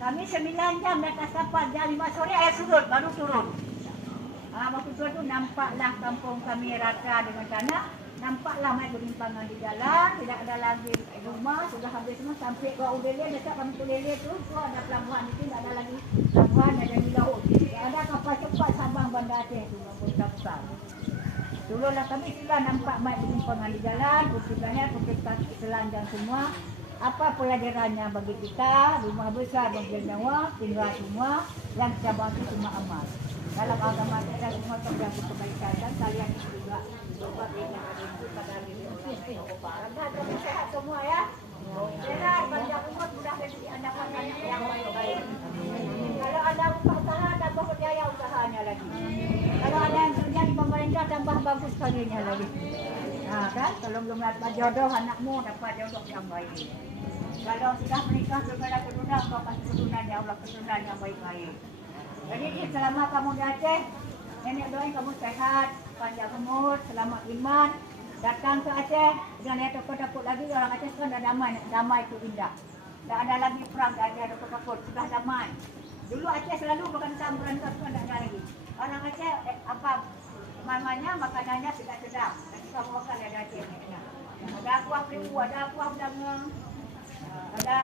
Kami 9 jam di atas kapal, jam 5 sore air surut, baru turun. Waktu tu nampaklah kampung kami rata dengan tanah. Nampaklah mai berimpangan di jalan, tidak ada lagi rumah, sudah habis semua sampai ke Udele, dekat kami ke Udele tu ada pelabuhan itu, tidak ada lagi pelabuhan, ada di laut. Tidak ada kapal cepat Sabang Banda Aceh tu, buka-buka. Dululah kami sudah nampak mai berimpangan di jalan, putih kaki telanjang semua. Apa pelajarannya bagi kita? Rumah besar mengambil nyawa, tinggal semua, yang kita bantu cuma amal. Dalam agama kita semua terjadi kebaikan dan kalian juga berbuat yang ada itu pada diri orang. Kami sehat semua ya. Sehat, panjang umur, mudah rezeki anak-anak yang baik-baik. Kalau ada usaha, tambah berjaya usahanya lagi. Kalau ada yang kerja di pemerintah, tambah bagus karirnya lagi. Nah kan, kalau belum dapat jodoh anakmu, dapat jodoh yang baik. Kalau sudah menikah, sudah ada keturunan, kau kasih keturunan ya Allah, keturunan yang baik-baik. Jadi selama kamu di Aceh, nenek doain kamu sehat, panjang umur, selamat iman. Datang ke Aceh, jangan ada takut-takut lagi. Orang Aceh kan dah damai, damai itu indah. Tak ada lagi perang di Aceh, ada takut, sudah damai. Dulu Aceh selalu berantem kan tak ada lagi. Orang Aceh apa namanya makanannya sedap-sedap. Dan kita makan ada Aceh. Ada kuah priu, ada kuah daging, ada